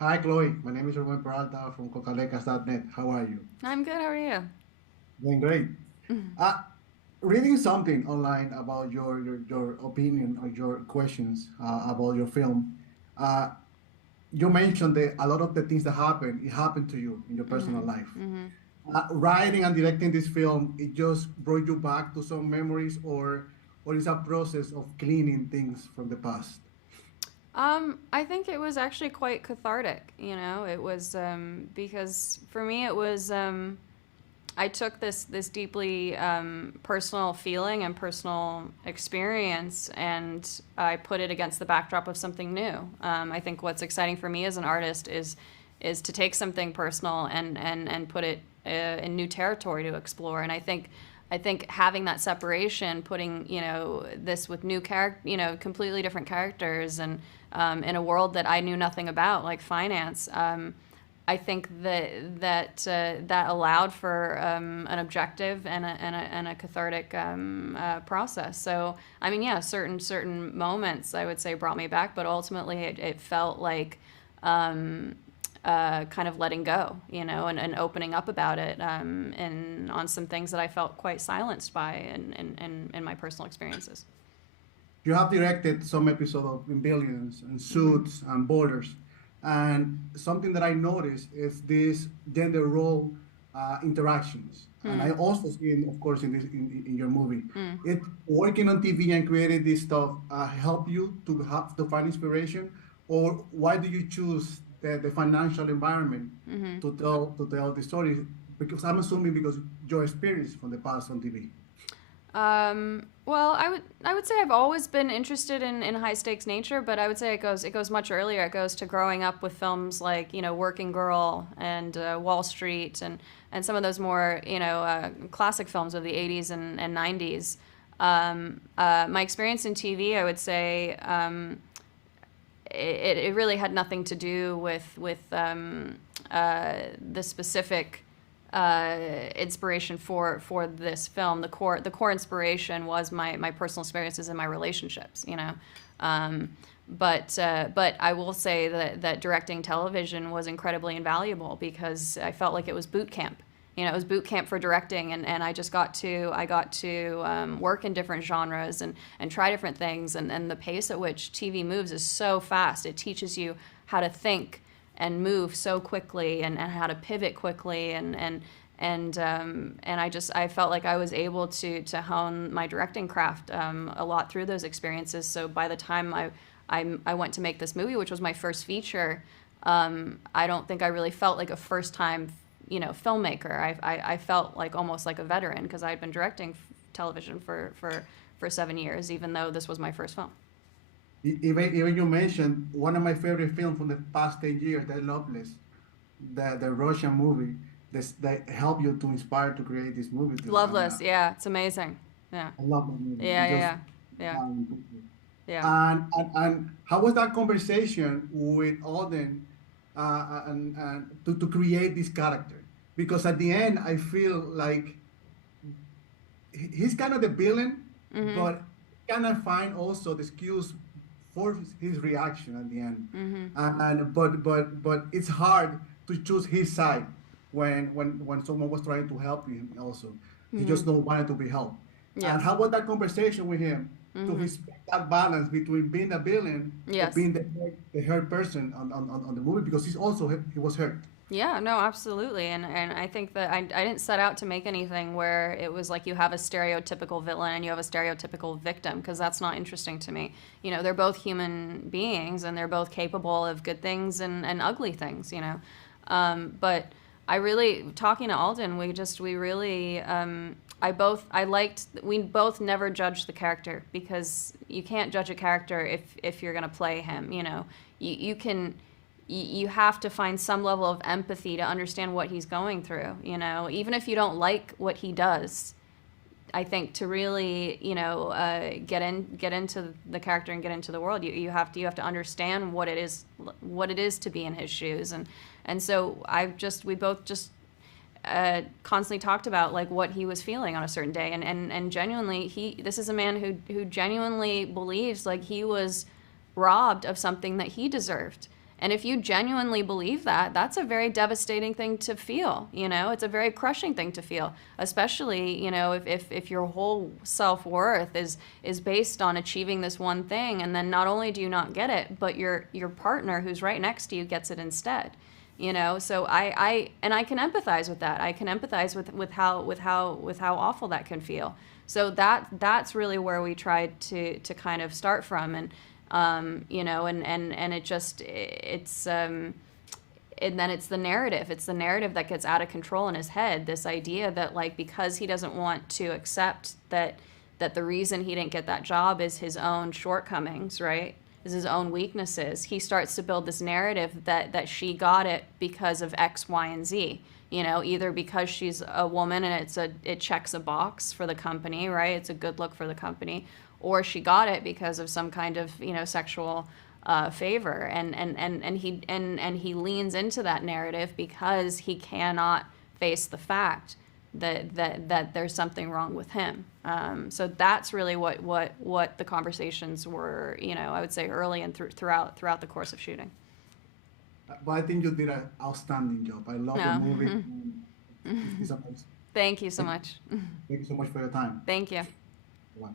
Hi, Chloe. My name is Ruben Peralta from cocalecas.net. How are you? I'm good. How are you? Doing great. Uh, Reading something online about your opinion or your questions about your film, uh, you mentioned that a lot of the things that happened, it happened to you in your personal Mhm. life. Mhm. Writing and directing this film, it just brought you back to some memories, or is a process of cleaning things from the past? I think it was actually quite cathartic. It was because for me it was I took this deeply personal feeling and personal experience, and I put it against the backdrop of something new. I think what's exciting for me as an artist is to take something personal and put it in new territory to explore. And I think having that separation, putting this with new character, completely different characters, and in a world that I knew nothing about, like finance. I think that allowed for an objective and a cathartic process. So I mean, yeah, certain moments I would say brought me back, but ultimately it felt like kind of letting go, and opening up about it, and on some things that I felt quite silenced by in my personal experiences. You have directed some episode of In Billions and Suits and Borders, and something that I noticed is this gender role interactions, and I Hmm. also see it, of course, in in your movie. Hmm. It working on TV and creating this stuff help you to find inspiration, or why do you choose the financial environment Hmm. to tell the story? Because I'm assuming because your experience from the past on TV. Well, I would say I've always been interested in high stakes nature, but I would say it goes much earlier. It goes to growing up with films like Working Girl and Wall Street, and some of those more classic films of the '80s and '90s. My experience in TV, I would say, it really had nothing to do with the specific inspiration for this film. The core inspiration was my personal experiences and my relationships. Um, but I will say that directing television was incredibly invaluable because I felt like it was boot camp. It was boot camp for directing, and I got to work in different genres and try different things, and the pace at which TV moves is so fast. It teaches you how to think and move so quickly, and how to pivot quickly, and I felt like I was able to hone my directing craft a lot through those experiences. So by the time I went to make this movie, which was my first feature, I don't think I really felt like a first time filmmaker. I felt like almost like a veteran because I had been directing television for 7 years, even though this was my first film. Even you mentioned one of my favorite films from the past 10 years, The Loveless, the Russian movie that helped you to inspire to create this movie too. And Loveless, yeah, it's amazing. Yeah, I love that movie. yeah, It yeah, just yeah, yeah, yeah. and how was that conversation with Alden and to create this character? Because at the end, I feel like he's kind of the villain, Mhm. but kind of find also the excuse for his reaction at the end. Mhm. But it's hard to choose his side when someone was trying to help him. Also, he just Mhm. don't wanted to be helped. And Yes. how about that conversation with him to Mhm. respect that balance between being the villain or Yes. being the hurt person on the movie because he was hurt. Yeah, no, absolutely. And I think that I didn't set out to make anything where it was like you have a stereotypical villain and you have a stereotypical victim, because that's not interesting to me. They're both human beings and they're both capable of good things and ugly things. But I really, talking to Alden, we really, we both never judged the character, because you can't judge a character if you're going to play him. You can, you have to find some level of empathy to understand what he's going through, even if you don't like what he does. I think to really, get into the character and get into the world, you have to understand what it is to be in his shoes. And so we both just constantly talked about like what he was feeling on a certain day, and genuinely, this is a man who genuinely believes like he was robbed of something that he deserved. And if you genuinely believe that, that's a very devastating thing to feel. It's a very crushing thing to feel, especially, if your whole self-worth is based on achieving this one thing, and then not only do you not get it, but your partner who's right next to you gets it instead. So I can empathize with that. I can empathize with how awful that can feel. So that's really where we tried to kind of start from. And and then it's the narrative. It's the narrative that gets out of control in his head. This idea that, like, because he doesn't want to accept that the reason he didn't get that job is his own shortcomings, right? Is his own weaknesses. He starts to build this narrative that she got it because of X, Y, and Z. Either because she's a woman and it checks a box for the company, right? It's a good look for the company, or she got it because of some kind of sexual favor, and he leans into that narrative because he cannot face the fact that there's something wrong with him. So that's really what the conversations were, I would say early and throughout the course of shooting. But I think you did an outstanding job. I love the No. movie. It's amazing. Thank you so much. Thank you so much for your time. Thank you. Bye.